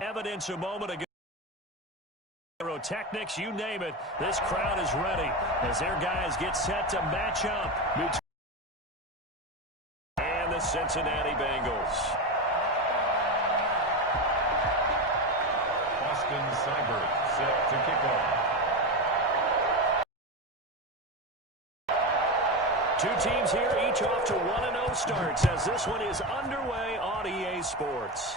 Evidence a moment ago. Pyrotechnics, you name it. This crowd is ready as their guys get set to match up. And the Cincinnati Bengals. Austin Seibert set to kick off. Two teams here, each off to 1-0 starts as this one is underway on EA Sports.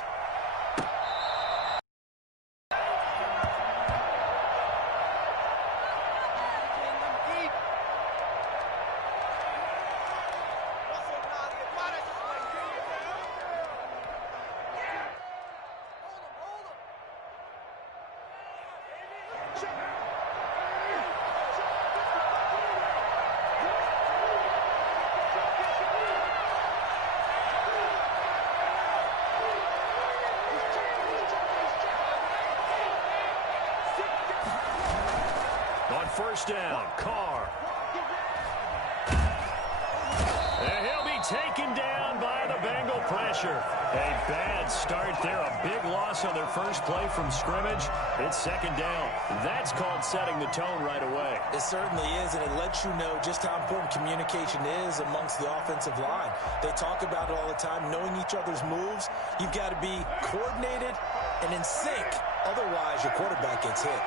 First down, Carr. And he'll be taken down by the Bengal pressure. A bad start there, a big loss on their first play from scrimmage. It's second down. That's called setting the tone right away. It certainly is, and it lets you know just how important communication is amongst the offensive line. They talk about it all the time, knowing each other's moves. You've got to be coordinated and in sync. Otherwise, your quarterback gets hit.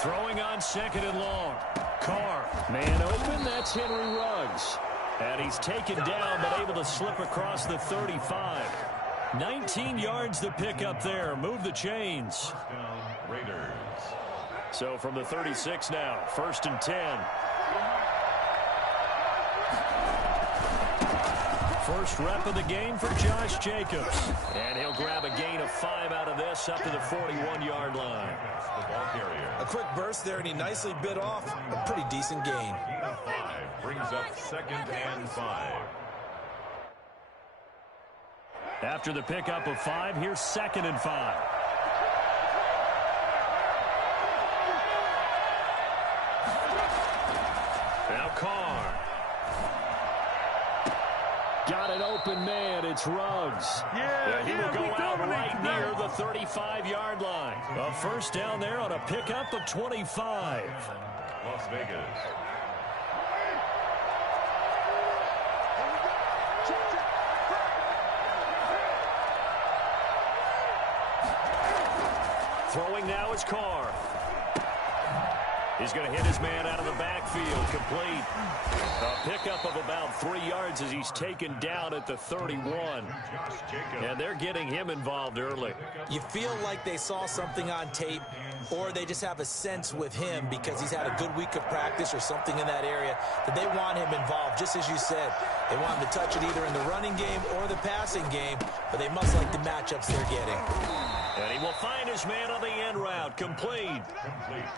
Throwing on second and long. Carr, man open, that's Henry Ruggs. And he's taken down, but able to slip across the 35. 19 yards to pick up there. Move the chains. Raiders. So from the 36 now, 1st and 10. First rep of the game for Josh Jacobs. And he'll grab a gain of 5 out of this up to the 41-yard line. A quick burst there, and he nicely bit off a pretty decent gain. 5 brings up 2nd and 5. After the pickup of 5, here's 2nd and 5. Now Carr. Got an open man. It's Ruggs. He will go out right near the 35-yard line. A first down there on a pickup of 25. Las Vegas. Throwing now is Carr. He's going to hit his man out of the backfield. Complete. A pickup of about 3 yards as he's taken down at the 31. And they're getting him involved early. You feel like they saw something on tape, or they just have a sense with him because he's had a good week of practice or something in that area that they want him involved. Just as you said, they want him to touch it either in the running game or the passing game, but they must like the matchups they're getting. And he will find his man on the end route. Complete.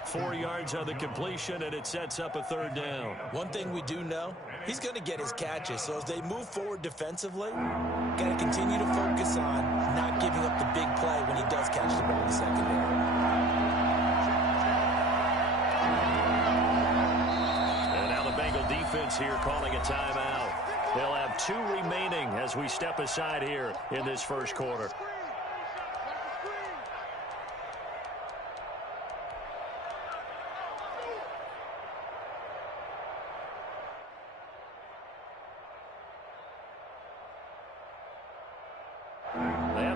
4 yards on the completion, and it sets up a 3rd down. One thing we do know, he's going to get his catches. So as they move forward defensively, got to continue to focus on not giving up the big play when he does catch the ball in the secondary. And now the Bengal defense here calling a timeout. They'll have 2 remaining as we step aside here in this first quarter.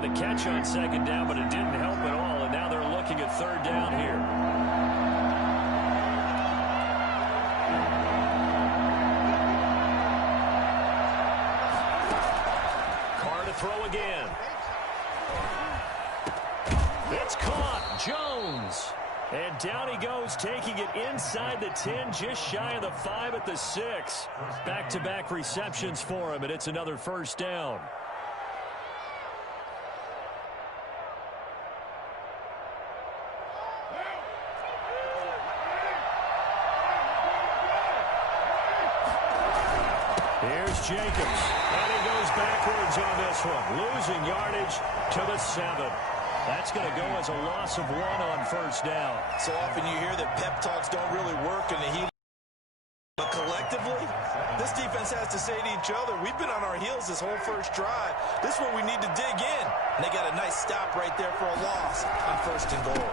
The catch on 2nd down, but it didn't help at all, and now they're looking at 3rd down here. Carr to throw again. It's caught. Jones. And down he goes, taking it inside the 10, just shy of the 5 at the 6. Back-to-back receptions for him, and it's another first down. Here's Jacobs, and he goes backwards on this one, losing yardage to the 7. That's going to go as a loss of 1 on first down. So often you hear that pep talks don't really work in the heat. But collectively, this defense has to say to each other, we've been on our heels this whole first drive. This is where we need to dig in. And they got nice stop right there for a loss on 1st and goal.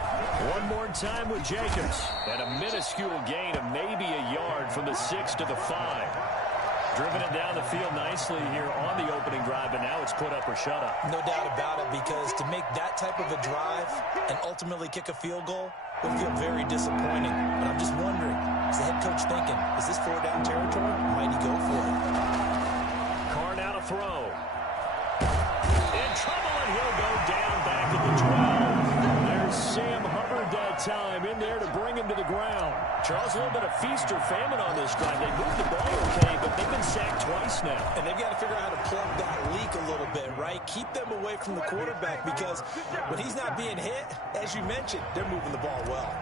One more time with Jacobs. And a minuscule gain of maybe a yard from the 6 to the 5. Driven it down the field nicely here on the opening drive, and now it's put up or shut up. No doubt about it, because to make that type of a drive and ultimately kick a field goal will feel very disappointing. But I'm just wondering, is the head coach thinking, is this 4-down territory? Might he go for it? Carr now to throw. In trouble, and he'll go down back at the 12. There's Sam Hubbard that time in there to bring him to the ground. Charles, a little bit of feast or famine on this drive. They moved the ball okay, but they've been sacked twice now. And they've got to figure out how to plug that leak a little bit, right? Keep them away from the quarterback, because when he's not being hit, as you mentioned, they're moving the ball well.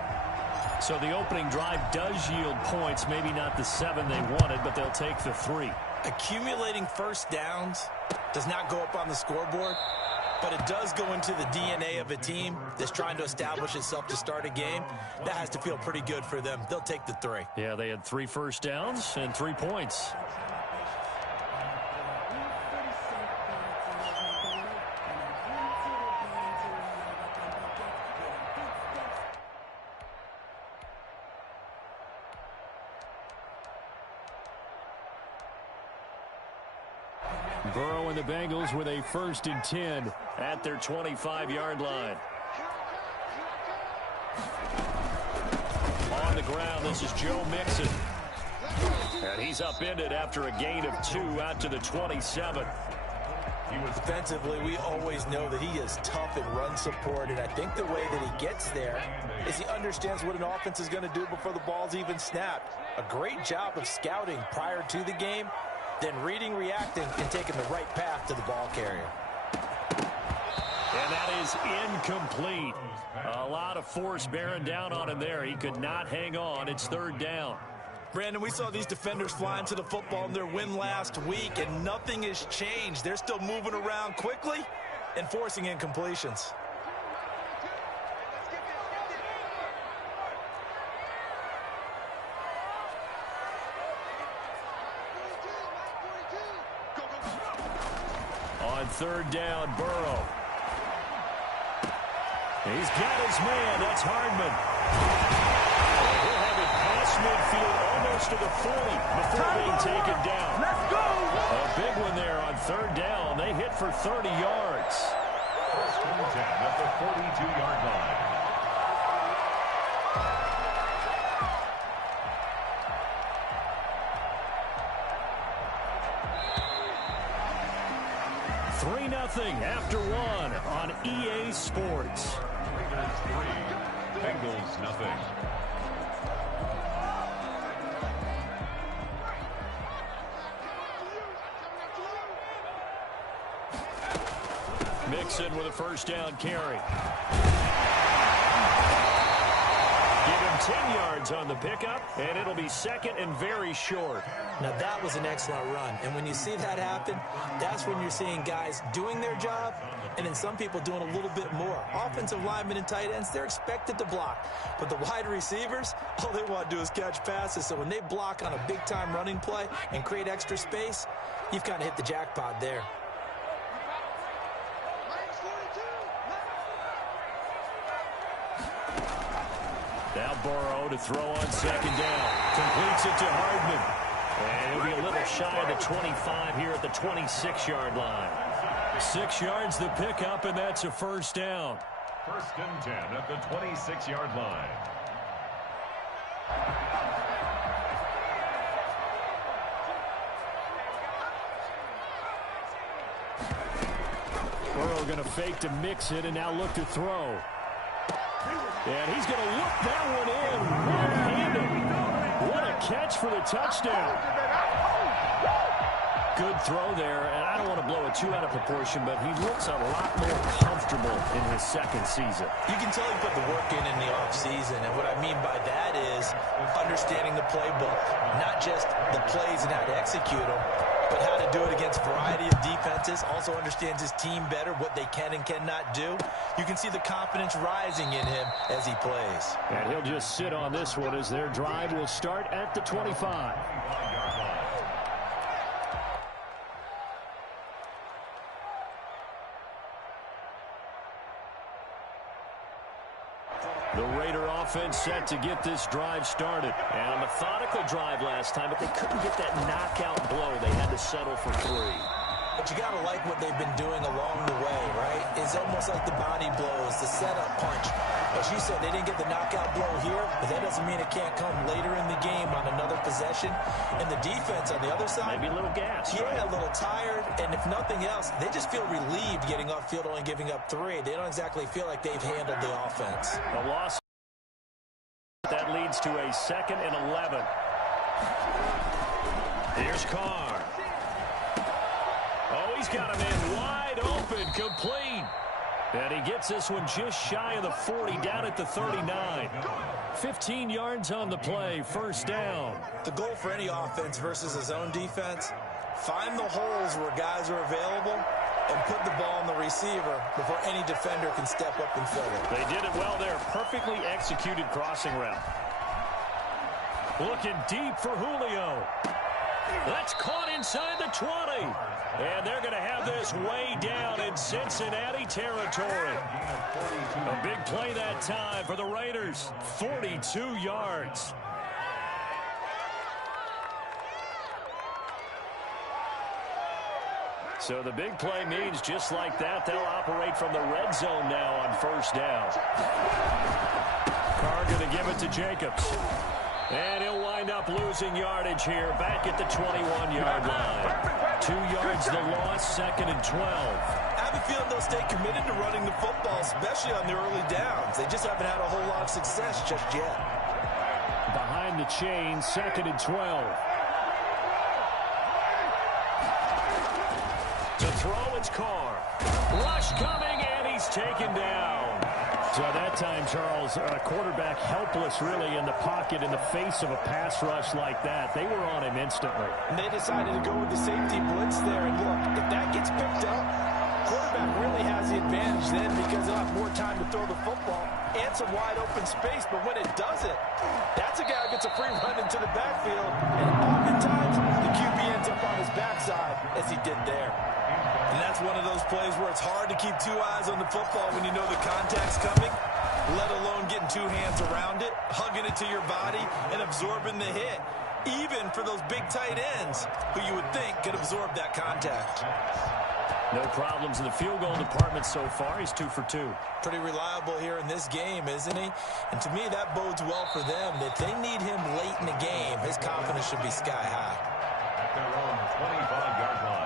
So the opening drive does yield points, maybe not the 7 they wanted, but they'll take the 3. Accumulating first downs does not go up on the scoreboard, but it does go into the DNA of a team that's trying to establish itself to start a game. That has to feel pretty good for them. They'll take the 3. Yeah, they had 3 first downs and 3 points. Burrow and the Bengals with a 1st and 10 at their 25-yard line. On the ground, this is Joe Mixon. And he's upended after a gain of 2 out to the 27. Defensively, we always know that he is tough in run support, and I think the way that he gets there is he understands what an offense is going to do before the ball's even snapped. A great job of scouting prior to the game, then reading, reacting, and taking the right path to the ball carrier. And that is incomplete. A lot of force bearing down on him there. He could not hang on. It's 3rd down. Brandon, we saw these defenders flying to the football in their win last week, and nothing has changed. They're still moving around quickly and forcing incompletions. On 3rd down, Burrow. He's got his man. That's Hardman. He'll have it past midfield almost to the 40 before being taken down. Let's go! A big one there on 3rd down. They hit for 30 yards. 1st and 10 at the 42-yard line. After 1 on EA Sports. Raiders 3, Bengals nothing. Mixon with a 1st down carry. Give him 10 yards on the pickup, and it'll be 2nd and very short. Now, that was an excellent run, and when you see that happen, that's when you're seeing guys doing their job, and then some people doing a little bit more. Offensive linemen and tight ends, they're expected to block, but the wide receivers, all they want to do is catch passes, so when they block on a big-time running play and create extra space, you've kind of hit the jackpot there. Now Burrow to throw on 2nd down. Completes it to Hardman. And he'll be a little shy of the 25 here at the 26-yard line. 6 yards the pickup, and that's a 1st down. 1st and 10 at the 26-yard line. Burrow going to fake to mix it and now look to throw. And he's going to look that one in one-handed. What a catch for the touchdown. Good throw there, and I don't want to blow it too out of proportion, but he looks a lot more comfortable in his 2nd season. You can tell he put the work in the offseason, and what I mean by that is understanding the playbook, not just the plays and how to execute them, but how to do it against a variety of defenses. Also understands his team better, what they can and cannot do. You can see the confidence rising in him as he plays. And he'll just sit on this one as their drive will start at the 25. The Raider offense set to get this drive started. And a methodical drive last time, but they couldn't get that knockout blow. They had to settle for 3. But you got to like what they've been doing along the way, right? It's almost like the body blows, the setup punch. As you said, they didn't get the knockout blow here, but that doesn't mean it can't come later in the game on another possession. And the defense on the other side, maybe a little gas. Yeah, right? A little tired. And if nothing else, they just feel relieved getting upfield, only giving up 3. They don't exactly feel like they've handled the offense. A loss. That leads to a 2nd and 11. Here's Carr. Oh, he's got him in wide open, complete. And he gets this one just shy of the 40, down at the 39. 15 yards on the play, first down. The goal for any offense versus his own defense, find the holes where guys are available and put the ball on the receiver before any defender can step up and fill it. They did it well there. Perfectly executed crossing route. Looking deep for Julio. That's caught inside the 20. And they're going to have this way down in Cincinnati territory. A big play that time for the Raiders. 42 yards. So the big play means just like that, they'll operate from the red zone now on first down. Carr going to give it to Jacobs. And he'll wind up losing yardage here, back at the 21-yard line. 2 yards the loss, 2nd and 12. I have a feeling they'll stay committed to running the football, especially on the early downs. They just haven't had a whole lot of success just yet. Behind the chain, 2nd and 12. To throw, it's Carr. Rush coming, and he's taken down. So that time, Charles, a quarterback helpless really in the pocket in the face of a pass rush like that. They were on him instantly. And they decided to go with the safety blitz there. And look, if that gets picked up, quarterback really has the advantage then because they'll have more time to throw the football and some wide open space. But when it doesn't, that's a guy who gets a free run into the backfield. And oftentimes, the QB ends up on his backside as he did there. And that's one of those plays where it's hard to keep 2 eyes on the football when you know the contact's coming, let alone getting 2 hands around it, hugging it to your body, and absorbing the hit, even for those big tight ends who you would think could absorb that contact. No problems in the field goal department so far. He's 2 for 2. Pretty reliable here in this game, isn't he? And to me, that bodes well for them. If they need him late in the game, his confidence should be sky high. At their own 25-yard line.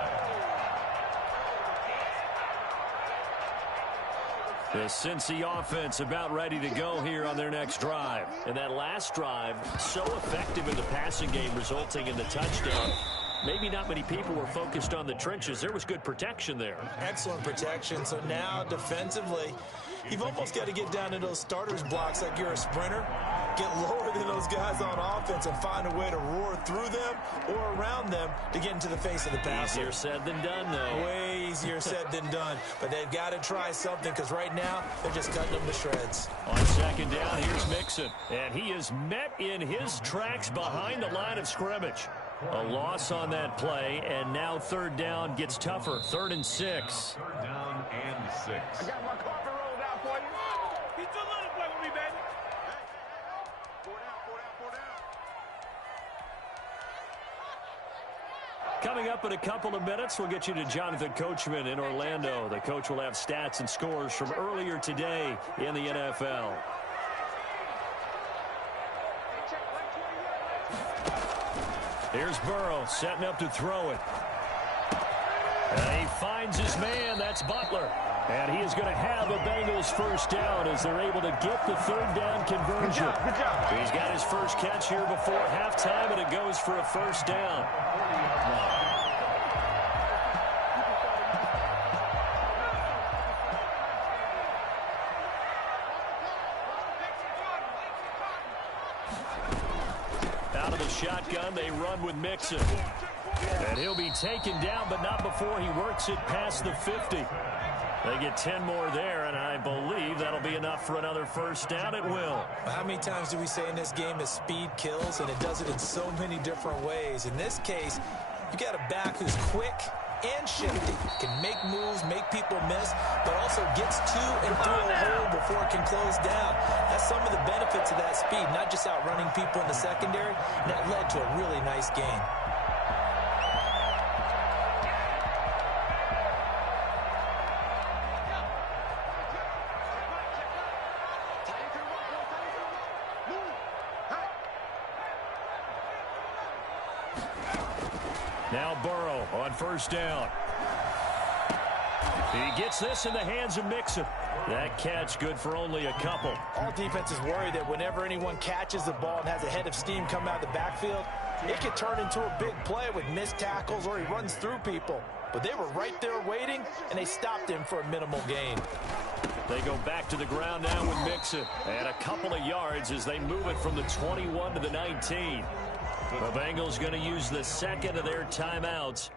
The Cincy offense about ready to go here on their next drive. And that last drive, so effective in the passing game, resulting in the touchdown. Maybe not many people were focused on the trenches. There was good protection there. Excellent protection. So now, defensively, you've almost got to get down to those starters blocks like you're a sprinter. Get lower than those guys on offense and find a way to roar through them or around them to get into the face of the passer. Easier said than done, though. Way easier said than done. But they've got to try something because right now they're just cutting them to shreds. On second down, here's Mixon. And he is met in his tracks behind the line of scrimmage. A loss on that play, and now third down gets tougher. 3rd and 6. 3rd down and 6. I got my coffee rolled out for you. He's too little to play with me, baby. Hey. 4 down. Coming up in a couple of minutes, we'll get you to Jonathan Coachman in Orlando. The coach will have stats and scores from earlier today in the NFL. Here's Burrow setting up to throw it. And he finds his man. That's Butler. And he is going to have a Bengals first down as they're able to get the 3rd down conversion. Good job. He's got his first catch here before halftime, and it goes for a first down. Out of the shotgun, they run with Mixon. And he'll be taken down, but not before he works it past the 50. They get 10 more there, and I believe that'll be enough for another first down. It will. How many times do we say in this game that speed kills, and it does it in so many different ways? In this case, you got a back who's quick and shifty, can make moves, make people miss, but also gets to and through a hole before it can close down. That's some of the benefits of that speed, not just outrunning people in the secondary, and that led to a really nice gain. Now Burrow on first down. He gets this in the hands of Mixon. That catch good for only a couple. All defenses worry that whenever anyone catches the ball and has a head of steam come out of the backfield, it could turn into a big play with missed tackles or he runs through people. But they were right there waiting, and they stopped him for a minimal gain. They go back to the ground now with Mixon. And a couple of yards as they move it from the 21 to the 19. The Bengals going to use the second of their timeouts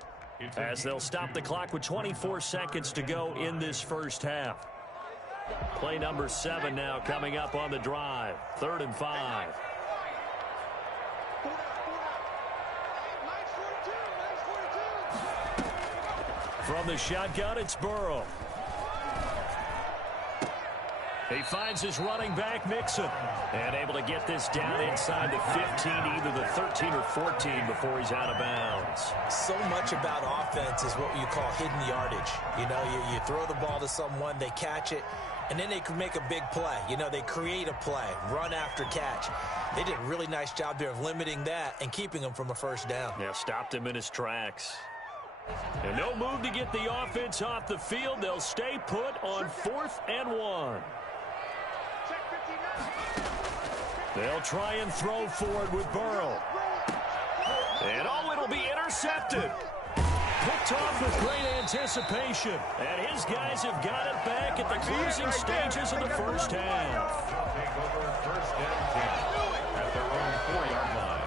as they'll stop the clock with 24 seconds to go in this first half. Play number 7 now coming up on the drive. 3rd and 5. From the shotgun, it's Burrow. He finds his running back, Mixon, and able to get this down inside the 15, either the 13 or 14 before he's out of bounds. So much about offense is what you call hidden yardage. You know, you throw the ball to someone, they catch it, and then they can make a big play. You know, they create a play, run after catch. They did a really nice job there of limiting that and keeping him from a first down. Yeah, stopped him in his tracks. And no move to get the offense off the field. They'll stay put on 4th and 1. They'll try and throw forward with Burrow. And it'll be intercepted. Picked off with great anticipation. And his guys have got it back at the closing stages of the first half. Take over first and 10 at their own 4-yard line.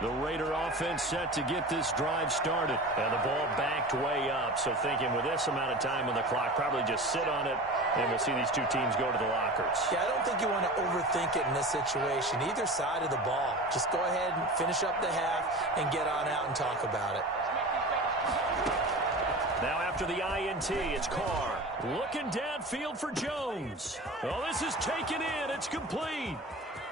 The Raider offense set to get this drive started. And the ball backed way up. So thinking with this amount of time on the clock, probably just sit on it, and we'll see these two teams go to the lockers. Yeah, I don't think you want to overthink it in this situation. Either side of the ball. Just go ahead and finish up the half and get on out and talk about it. Now after the INT, it's Carr. Looking downfield for Jones. Oh, this is taken in. It's complete.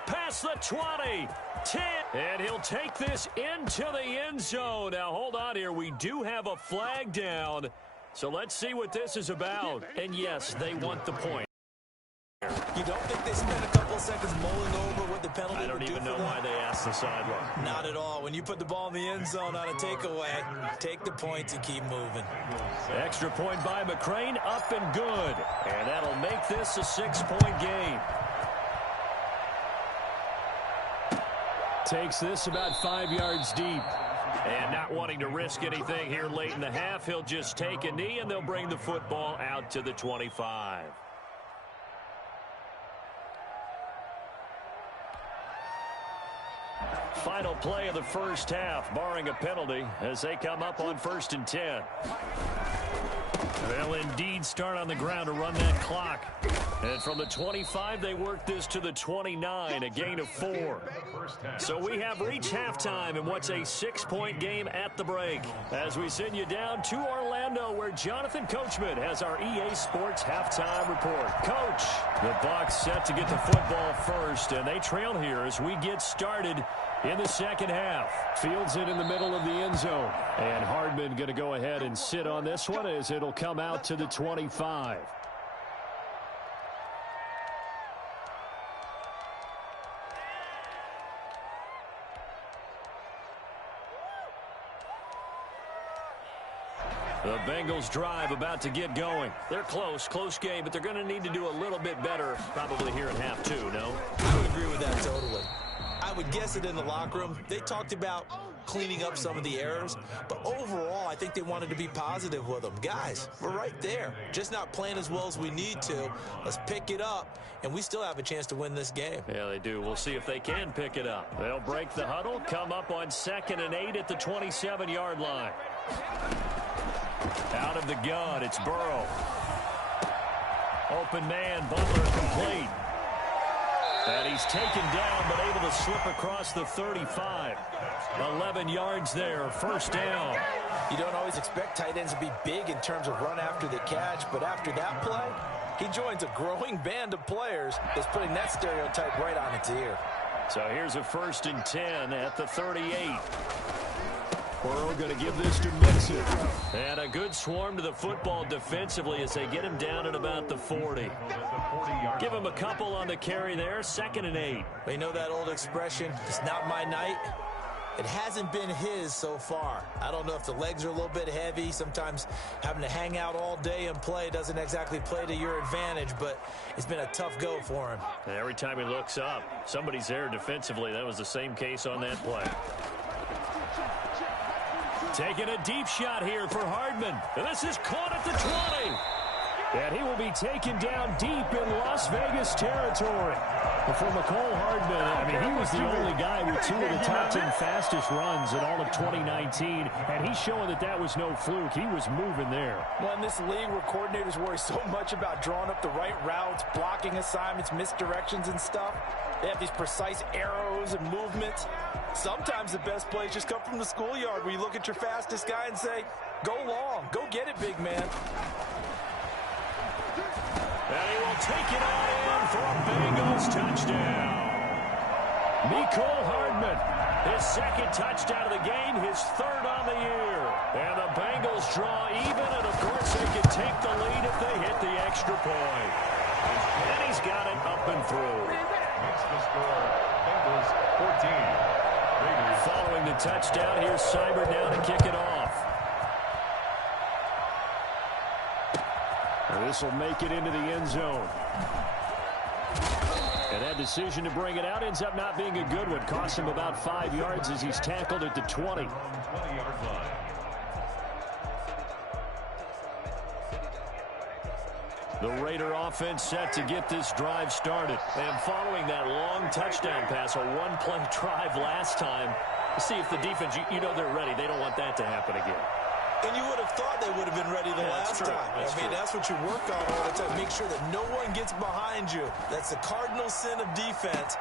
Past the 20, 10, and he'll take this into the end zone. Now, hold on here. We do have a flag down, so let's see what this is about. And, yes, they want the point. You don't think they spent a couple of seconds mulling over what the penalty would do for them? I don't even know why they asked the sideline. Not at all. When you put the ball in the end zone on a takeaway, take the points and keep moving. Extra point by McCrane, up and good. And that'll make this a 6-point game. Takes this about 5 yards deep. And not wanting to risk anything here late in the half, he'll just take a knee, and they'll bring the football out to the 25. Final play of the first half, barring a penalty, as they come up on 1st and 10. They'll indeed start on the ground to run that clock. And from the 25, they work this to the 29, a gain of 4. So we have reached halftime in what's a 6-point game at the break. As we send you down to Orlando, where Jonathan Coachman has our EA Sports halftime report. Coach, the Bucs set to get the football first, and they trail here as we get started in the second half. Fields it in the middle of the end zone. And Hardman going to go ahead and sit on this one as it'll come out to the 25. The Bengals drive about to get going. They're close game, but they're going to need to do a little bit better probably here in half 2, no? I would agree with that totally. I would guess it in the locker room. They talked about cleaning up some of the errors, but overall, I think they wanted to be positive with them. Guys, we're right there. Just not playing as well as we need to. Let's pick it up, and we still have a chance to win this game. Yeah, they do. We'll see if they can pick it up. They'll break the huddle, come up on 2nd and 8 at the 27-yard line. Out of the gun, it's Burrow. Open man, Butler complete. And he's taken down, but able to slip across the 35. 11 yards there, first down. You don't always expect tight ends to be big in terms of run after the catch, but after that play, he joins a growing band of players that's putting that stereotype right on its ear. So here's a 1st and 10 at the 38. Burrow going to give this to Mixon. And a good swarm to the football defensively as they get him down at about the 40. Give him a couple on the carry there, 2nd and 8. Well, you know that old expression, it's not my night? It hasn't been his so far. I don't know if the legs are a little bit heavy. Sometimes having to hang out all day and play doesn't exactly play to your advantage, but it's been a tough go for him. And every time he looks up, somebody's there defensively. That was the same case on that play. Taking a deep shot here for Hardman. And this is caught at the 20. And he will be taken down deep in Las Vegas territory. But for McCole Hardman, I mean, he was the only guy with 2 of the top 10 fastest runs in all of 2019. And he's showing that that was no fluke. He was moving there. Well, in this league where coordinators worry so much about drawing up the right routes, blocking assignments, misdirections and stuff, they have these precise arrows and movements. Sometimes the best plays just come from the schoolyard where you look at your fastest guy and say, go long, go get it, big man. And he will take it on in for a Bengals touchdown. McCole Hardman, his 2nd touchdown of the game, his 3rd on the year. And the Bengals draw even, and of course they can take the lead if they hit the extra point. And he's got it up and through. What's the score? Bengals 14. Following the touchdown, here's Seibert now to kick it off. And this will make it into the end zone. And that decision to bring it out ends up not being a good one. Cost him about 5 yards as he's tackled at the 20. 20-yard line. The Raider offense set to get this drive started. And following that long touchdown pass, a one-play drive last time, see if the defense, you know they're ready. They don't want that to happen again. And you would have thought they would have been ready the last time. That's what you work on all the time. Make sure that no one gets behind you. That's the cardinal sin of defense.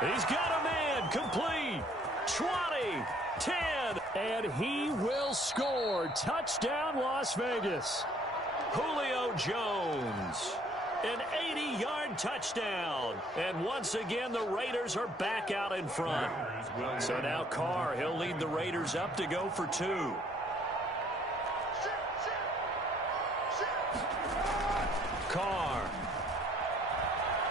He's got a man, complete. 20, 10, and he will score. Touchdown, Las Vegas. Julio Jones, an 80-yard touchdown. And once again, the Raiders are back out in front. So now Carr, he'll lead the Raiders up to go for 2. Carr,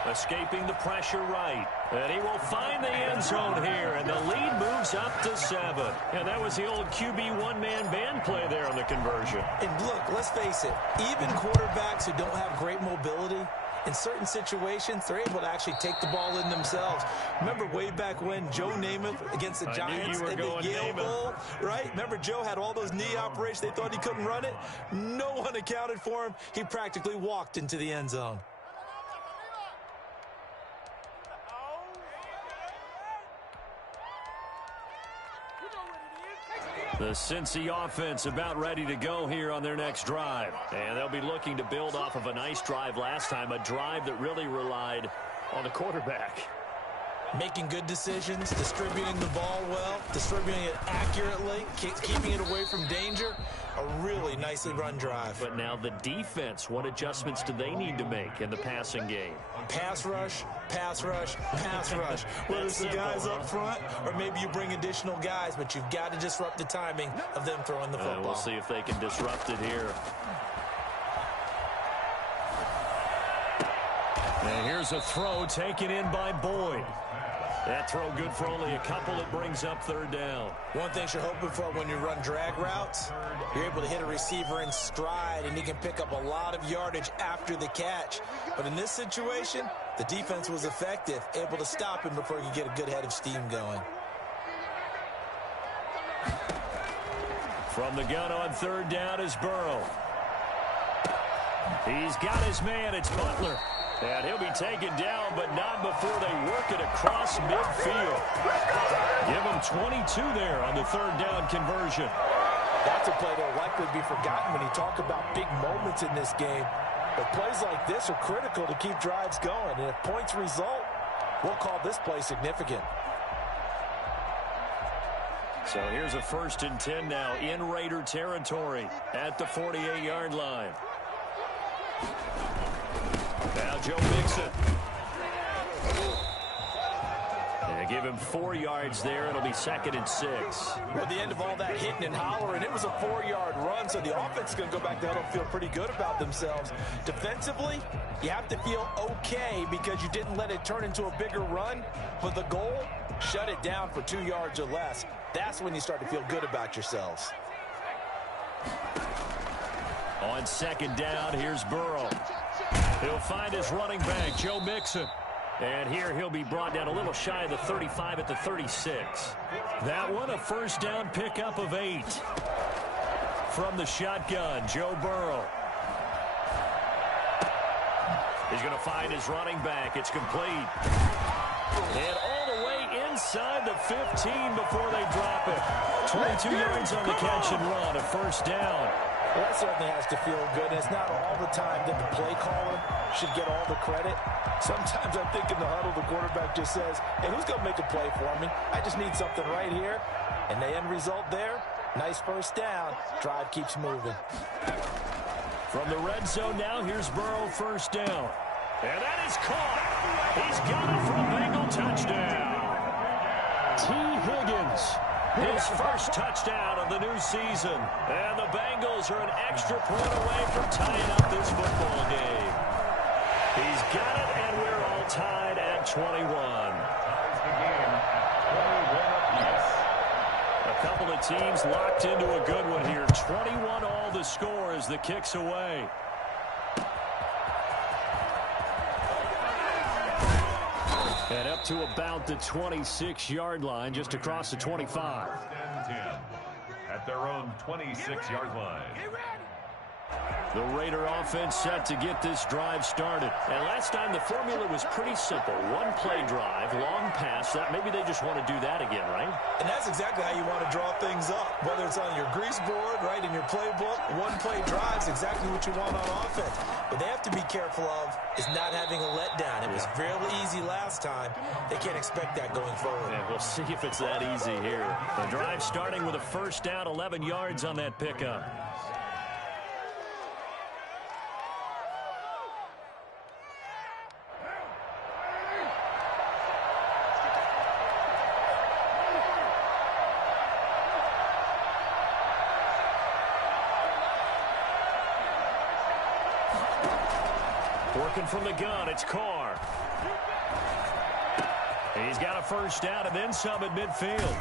escaping the pressure right. And he will find the end zone here, and the lead moves up to 7. And that was the old QB one-man band play there on the conversion. And look, let's face it, even quarterbacks who don't have great mobility, in certain situations, they're able to actually take the ball in themselves. Remember way back when Joe Namath against the Giants in the Yale Bowl, right? Remember Joe had all those knee operations. They thought he couldn't run it. No one accounted for him. He practically walked into the end zone. The Cincy offense about ready to go here on their next drive. And they'll be looking to build off of a nice drive last time, a drive that really relied on the quarterback. Making good decisions, distributing the ball well, distributing it accurately, keeping it away from danger. A really nicely run drive. But now the defense, what adjustments do they need to make in the passing game? Pass rush, pass rush, pass rush. Whether it's the guys up front or maybe you bring additional guys, but you've got to disrupt the timing of them throwing the football. We'll see if they can disrupt it here. And here's a throw taken in by Boyd. That throw good for only a couple. It brings up 3rd down. One thing you're hoping for when you run drag routes, you're able to hit a receiver in stride, and he can pick up a lot of yardage after the catch. But in this situation, the defense was effective, able to stop him before he could get a good head of steam going. From the gun on 3rd down is Burrow. He's got his man. It's Butler. And he'll be taken down, but not before they work it across midfield. Give him 22 there on the 3rd down conversion. That's a play that will likely be forgotten when you talk about big moments in this game. But plays like this are critical to keep drives going. And if points result, we'll call this play significant. So here's a 1st and 10 now in Raider territory at the 48-yard line. Now Joe Mixon. They give him 4 yards there. It'll be 2nd and 6. Well, at the end of all that hitting and hollering, it was a 4-yard run, so the offense is going to go back there and feel pretty good about themselves. Defensively, you have to feel okay because you didn't let it turn into a bigger run. But the goal, shut it down for 2 yards or less. That's when you start to feel good about yourselves. On 2nd down, here's Burrow. He'll find his running back, Joe Mixon. And here he'll be brought down a little shy of the 35 at the 36. That one, a 1st down pickup of 8. From the shotgun, Joe Burrow. He's going to find his running back. It's complete. And all the way inside the 15 before they drop it. 22 yards on the catch and run, a 1st down. Well, that certainly has to feel good. And it's not all the time that the play caller should get all the credit. Sometimes I think in the huddle, the quarterback just says, hey, who's going to make a play for me? I just need something right here. And the end result there, nice 1st down. Drive keeps moving. From the red zone now, here's Burrow, 1st down. And that is caught. He's got it for a Bengal touchdown. T. Higgins, his 1st touchdown of the new season. And the Bengals are an extra point away from tying up this football game. He's got it, and we're all tied at 21. A couple of teams locked into a good one here. 21 all the score as the kick's away. And up to about the 26-yard line, just across the 25. At their own 26-yard line. The Raider offense set to get this drive started. And last time the formula was pretty simple. 1-play drive, long pass. That maybe they just want to do that again, right? And that's exactly how you want to draw things up. Whether it's on your grease board, right, in your playbook, 1-play drive is exactly what you want on offense. What they have to be careful of is not having a letdown. It was fairly easy last time. They can't expect that going forward. And we'll see if it's that easy here. The drive starting with a 1st down, 11 yards on that pickup. Working from the gun, it's Carr. He's got a 1st down and then some at midfield.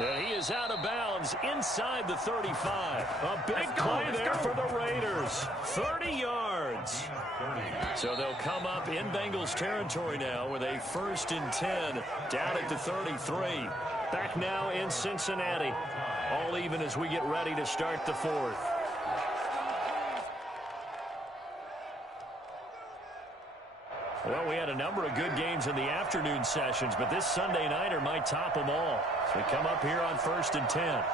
And he is out of bounds inside the 35. A big play there for the Raiders. 30 yards. So they'll come up in Bengals territory now with a 1st and 10 down at the 33. Back now in Cincinnati. All even as we get ready to start the 4th. Well, we had a number of good games in the afternoon sessions, but this Sunday nighter might top them all. So we come up here on 1st and 10.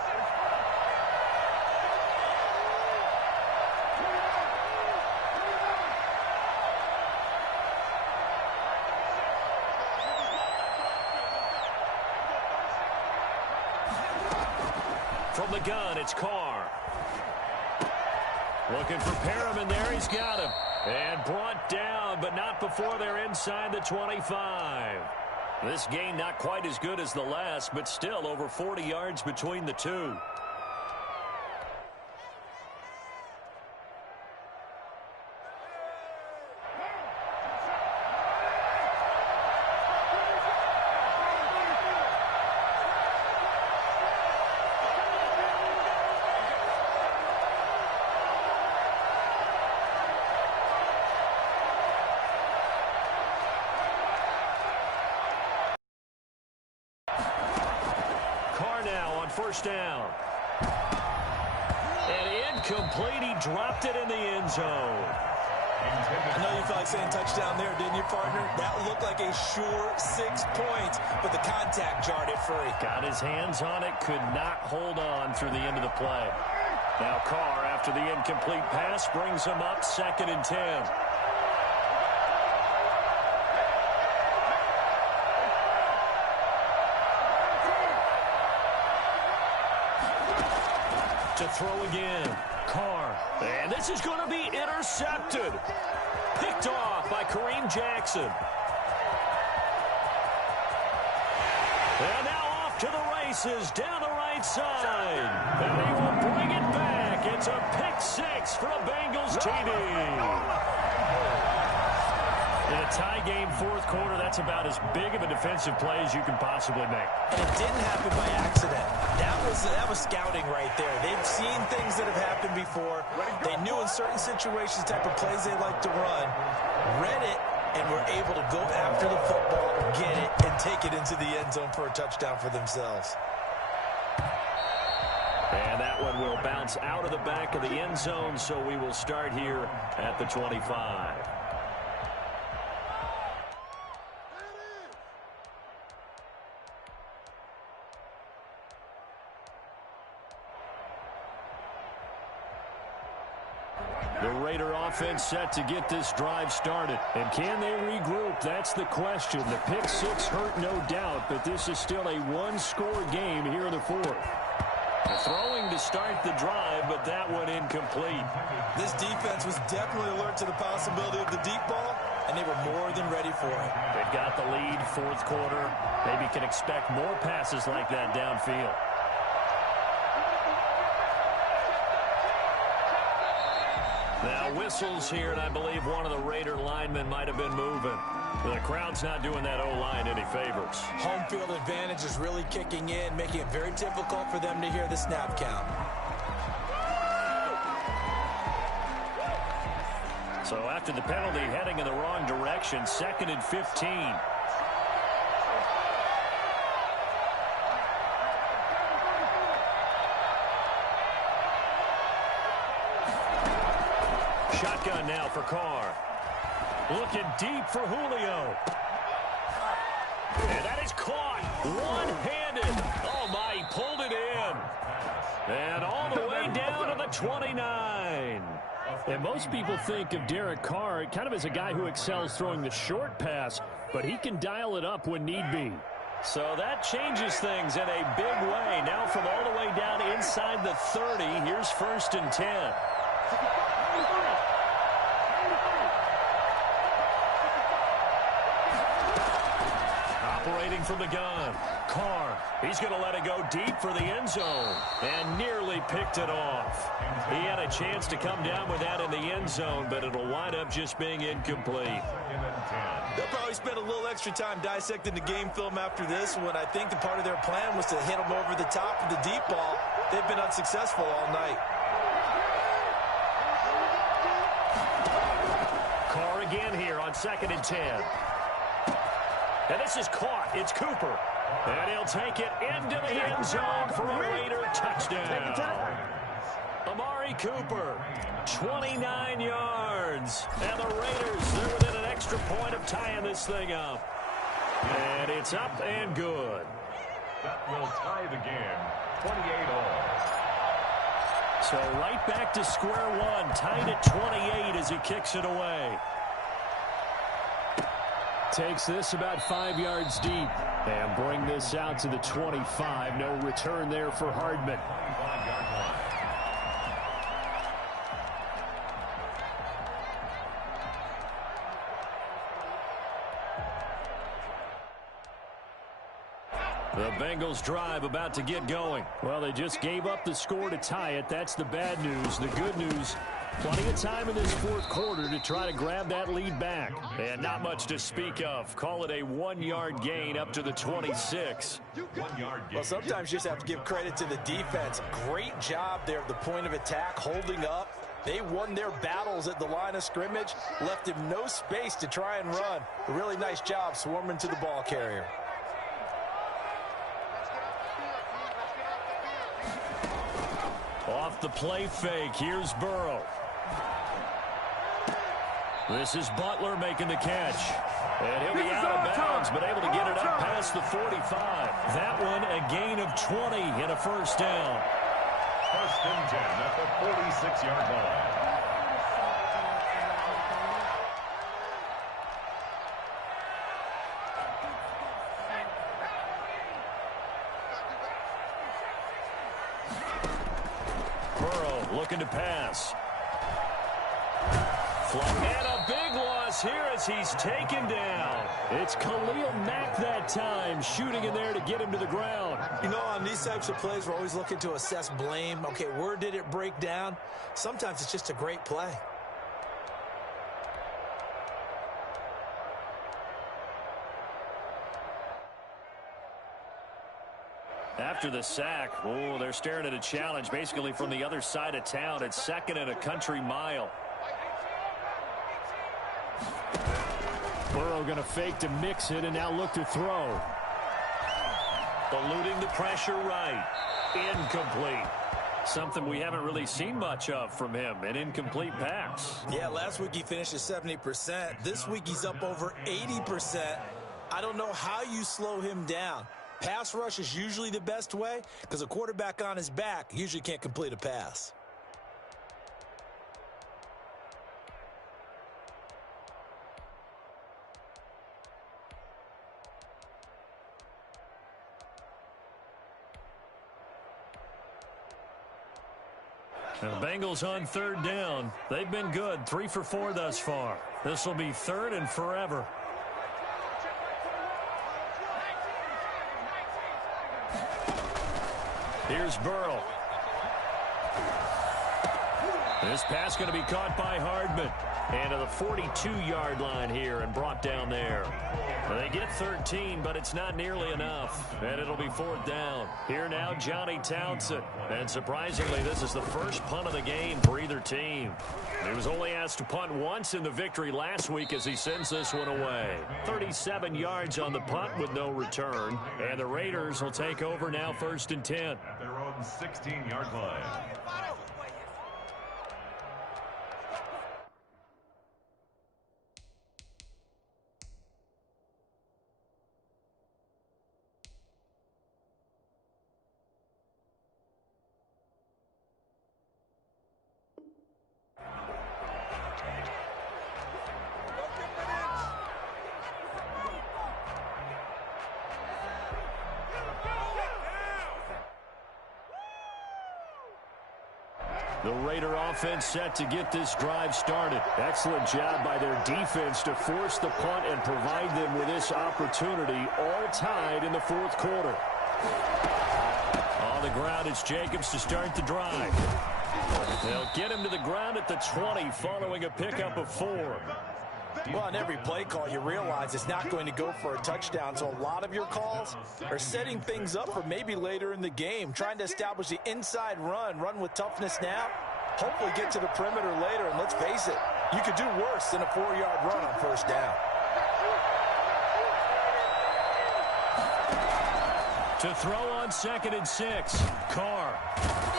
From the gun, it's Carr. Looking for Perriman there. He's got him. And brought down, but not before they're inside the 25. This game not quite as good as the last, but still over 40 yards between the two. First down. And incomplete. He dropped it in the end zone. I know you felt like saying touchdown there, didn't you, partner? That looked like a sure 6 points, but the contact jarred it free. Got his hands on it, could not hold on through the end of the play. Now Carr after the incomplete pass brings him up 2nd and 10. To throw again, Carr. And this is going to be intercepted. Picked off by Kareem Jackson. And now off to the races down the right side. And he will bring it back. It's a pick 6 for a Bengals TD. In a tie game, 4th quarter, that's about as big of a defensive play as you can possibly make. And it didn't happen by accident. That was scouting right there. They've seen things that have happened before. They knew in certain situations the type of plays they like to run, read it, and were able to go after the football, get it, and take it into the end zone for a touchdown for themselves. And that one will bounce out of the back of the end zone, so we will start here at the 25. The Raider offense set to get this drive started. And can they regroup? That's the question. The pick 6 hurt, no doubt, but this is still a one-score game here in the 4th. Throwing to start the drive, but that one incomplete. This defense was definitely alert to the possibility of the deep ball, and they were more than ready for it. They've got the lead, 4th quarter. Maybe can expect more passes like that downfield. Now whistles here, and I believe one of the Raider linemen might have been moving. The crowd's not doing that O-line any favors. Home field advantage is really kicking in, making it very difficult for them to hear the snap count. So after the penalty, heading in the wrong direction, 2nd and 15. Shotgun now for Carr. Looking deep for Julio. And that is caught. One-handed. Oh, my, he pulled it in. And all the way down to the 29. And most people think of Derek Carr kind of as a guy who excels throwing the short pass, but he can dial it up when need be. So that changes things in a big way. Now from all the way down inside the 30, here's 1st and 10. Operating from the gun, Carr. He's going to let it go deep for the end zone and nearly picked it off. He had a chance to come down with that in the end zone, but it'll wind up just being incomplete. They'll probably spend a little extra time dissecting the game film after this one. I think the part of their plan was to hit them over the top of the deep ball. They've been unsuccessful all night. Carr again here on 2nd and 10. And this is caught. It's Cooper. And he'll take it into the end zone for a Raider touchdown. Amari Cooper, 29 yards. And the Raiders, they're within an extra point of tying this thing up. And it's up and good. That will tie the game, 28 all. So right back to square one, tied at 28 as he kicks it away. Takes this about 5 yards deep and bring this out to the 25. No return there for Hardman. The Bengals drive about to get going. Well, they just gave up the score to tie it. That's the bad news. The good news, plenty of time in this 4th quarter to try to grab that lead back. And not much to speak of. Call it a 1-yard gain up to the 26. 1 yard gain. Well, sometimes you just have to give credit to the defense. Great job there at the point of attack, holding up. They won their battles at the line of scrimmage, left him no space to try and run. A really nice job swarming to the ball carrier. Off the play fake, here's Burrow. This is Butler making the catch. And he'll be out of bounds, but able to get it up past the 45. That one, a gain of 20 and a first down. First and 10 at the 46-yard line. Looking to pass. And a big loss here as he's taken down. It's Khalil Mack that time, shooting in there to get him to the ground. You know, on these types of plays, we're always looking to assess blame. Okay, where did it break down? Sometimes it's just a great play. After the sack, oh, they're staring at a challenge basically from the other side of town. It's second and a country mile. Burrow going to fake to mix it and now look to throw. Eluding the pressure right. Incomplete. Something we haven't really seen much of from him, an incomplete pass. Yeah, last week he finished at 70%. This week he's up over 80%. I don't know how you slow him down. Pass rush is usually the best way because a quarterback on his back usually can't complete a pass. And the Bengals on third down. They've been good, 3 for 4 thus far. This will be third and forever. Here's Burrow. This pass going to be caught by Hardman. And to the 42-yard line here and brought down there. They get 13, but it's not nearly enough. And it'll be fourth down. Here now, Johnny Townsend. And surprisingly, this is the first punt of the game for either team. He was only asked to punt once in the victory last week as he sends this one away. 37 yards on the punt with no return. And the Raiders will take over now first and 10. At their own 16-yard line. The Raider offense set to get this drive started. Excellent job by their defense to force the punt and provide them with this opportunity, all tied in the fourth quarter. On the ground, it's Jacobs to start the drive. They'll get him to the ground at the 20 following a pickup of 4. Well, on every play call, you realize it's not going to go for a touchdown, so a lot of your calls are setting things up for maybe later in the game, trying to establish the inside run with toughness now, hopefully get to the perimeter later, and let's face it, you could do worse than a 4-yard run on first down. To throw on second and 6, Carr.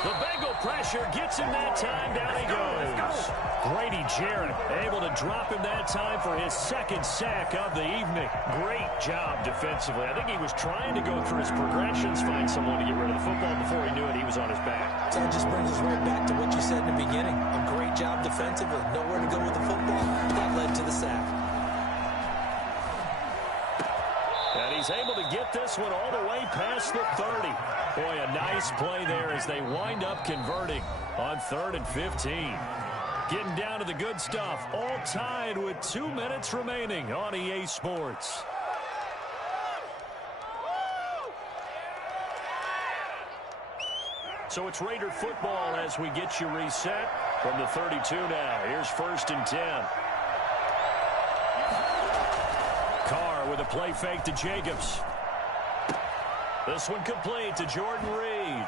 The Bengal pressure gets him that time. Down he goes. Grady Jarrett able to drop him that time for his second sack of the evening. Great job defensively. I think he was trying to go through his progressions, find someone to get rid of the football. Before he knew it, he was on his back. So that just brings us right back to what you said in the beginning. A great job defensively. Nowhere to go with the football. That led to the sack. And he's able to get this one all the way past the 30. Boy, a nice play there as they wind up converting on 3rd and 15. Getting down to the good stuff, all tied with 2 minutes remaining on EA Sports. So it's Raider football as we get you reset from the 32 now. Here's 1st and 10. Carr with a play fake to Jacobs. This one complete to Jordan Reed.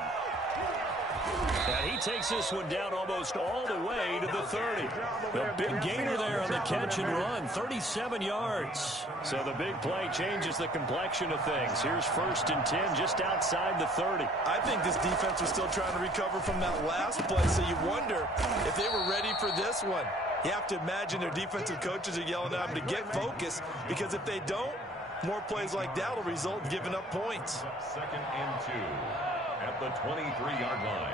And he takes this one down almost all the way to the 30. The big gainer there on the catch and run, 37 yards. So the big play changes the complexion of things. Here's 1st and 10 just outside the 30. I think this defense was still trying to recover from that last play, so you wonder if they were ready for this one. You have to imagine their defensive coaches are yelling at them to get focused, because if they don't, more plays like that will result in giving up points. 2nd and 2 at the 23-yard line.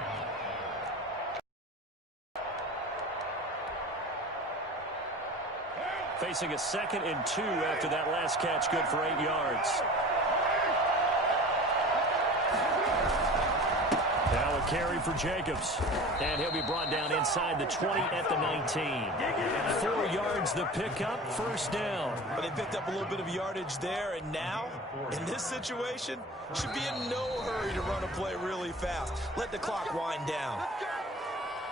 Facing a 2nd and 2 after that last catch, good for 8 yards. Now a carry for Jacobs. And he'll be brought down inside the 20 at the 19. 4 yards the pickup, first down. But they picked up a little bit of yardage there, and now, in this situation, should be in no hurry to run a play really fast. Let the clock wind down.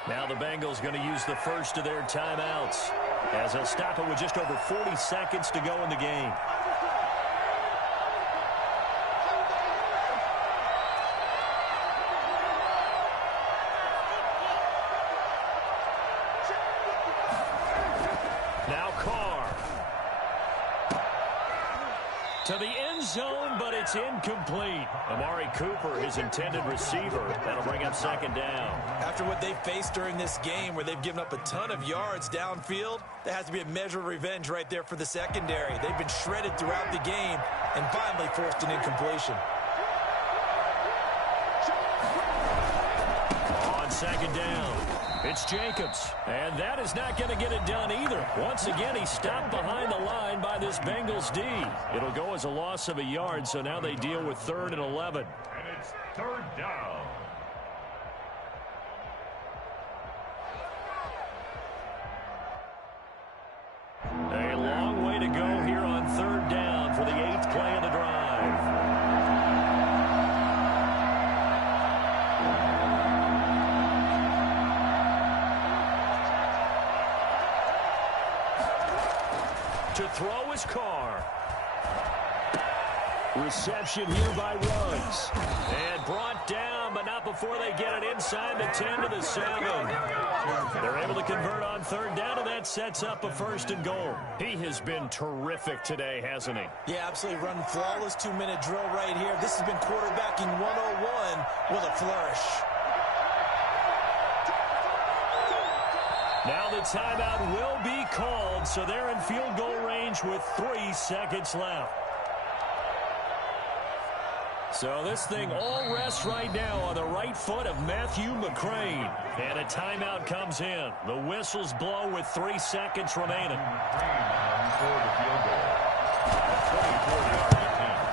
Now the Bengals going to use the first of their timeouts, as they'll stop it with just over 40 seconds to go in the game. Now Carr. To the end zone, but it's incomplete. Amari Cooper, his intended receiver. That'll bring up 2nd down. After what they've faced during this game where they've given up a ton of yards downfield, there has to be a measure of revenge right there for the secondary. They've been shredded throughout the game and finally forced an incompletion. On 2nd down, it's Jacobs. And that is not going to get it done either. Once again, he's stopped behind the line by this Bengals D. It'll go as a loss of a yard, so now they deal with 3rd and 11. And it's 3rd down. A long way to go here on 3rd down for the 8th play of the drive. To throw his Carr. Reception here by Ruggs. And brought down, but not before they get it inside the 10 to the 7. They're able to convert on 3rd down, and that sets up a 1st and goal. He has been terrific today, hasn't he? Yeah, absolutely. Running flawless 2-minute drill right here. This has been quarterbacking 101 with a flourish. Now the timeout will be called, so they're in field goal range with 3 seconds left. So this thing all rests right now on the right foot of Matthew McCrane. And a timeout comes in. The whistles blow with 3 seconds remaining. For the field goal. A 24-yard attempt.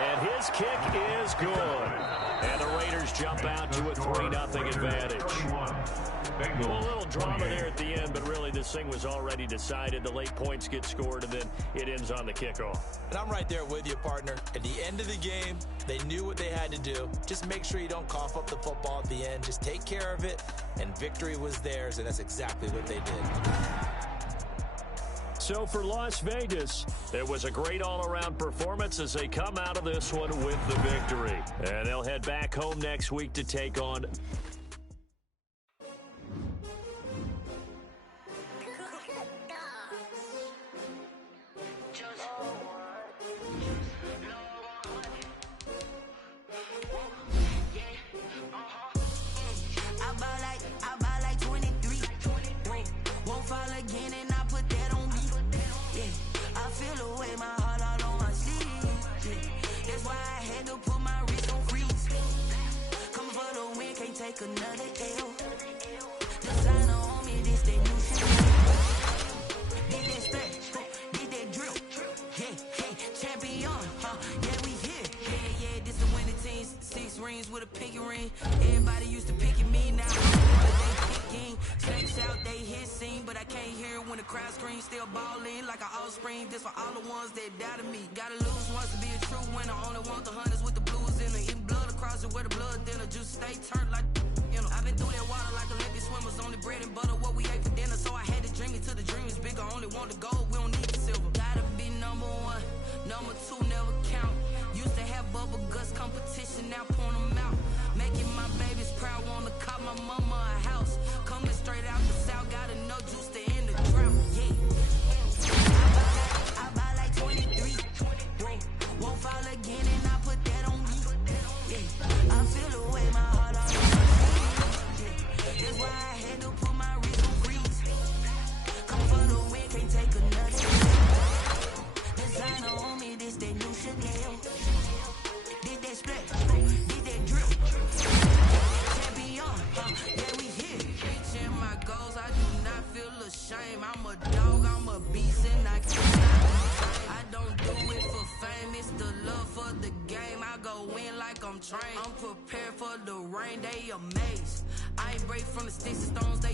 And his kick is good. And the Raiders jump out to a 3-0 advantage. Well, a little drama there at the end, but really this thing was already decided. The late points get scored, and then it ends on the kickoff. And I'm right there with you, partner. At the end of the game, they knew what they had to do. Just make sure you don't cough up the football at the end. Just take care of it, and victory was theirs, and that's exactly what they did. So for Las Vegas, it was a great all-around performance as they come out of this one with the victory. And they'll head back home next week to take on... Another L. Designer on me, this they new shit. Did that splash, did that drill. Yeah, champion, yeah, we here. Yeah, this the winning team. 6 rings with a pinky ring. Everybody used to picking me, now they picking. Snakes out, they hit scene, but I can't hear it when the crowd screams. Still balling like an offspring. This for all the ones that doubted me. Gotta lose once to be a true winner. Only want the hunters with the blues in it. Eating blood across it where the blood dinner. Just stay turned like, you know. I've been through that water like Olympic swimmers. Only bread and butter, what we ate for dinner. So I had to dream it till the dream is bigger. Only want the gold, we don't need the silver. Gotta be number 1, number 2 never count. Used to have bubble guts competition, now point them out. Making my babies proud, wanna call my mama a house. Coming straight out the south, gotta know juice to end the drought. Yeah. I buy like 23. Won't fall again and I put that on me. Yeah. I feel the way my heart on my sleeve. Yeah. That's why I had to put my wrist on freeze. Come for the win, can't take another. Designer on me, this that new Chanel. Did that split, did that drip. Champion, yeah, we here. Reaching my goals, train. I'm prepared for the rain, they amazed. I ain't break from the sticks and stones, they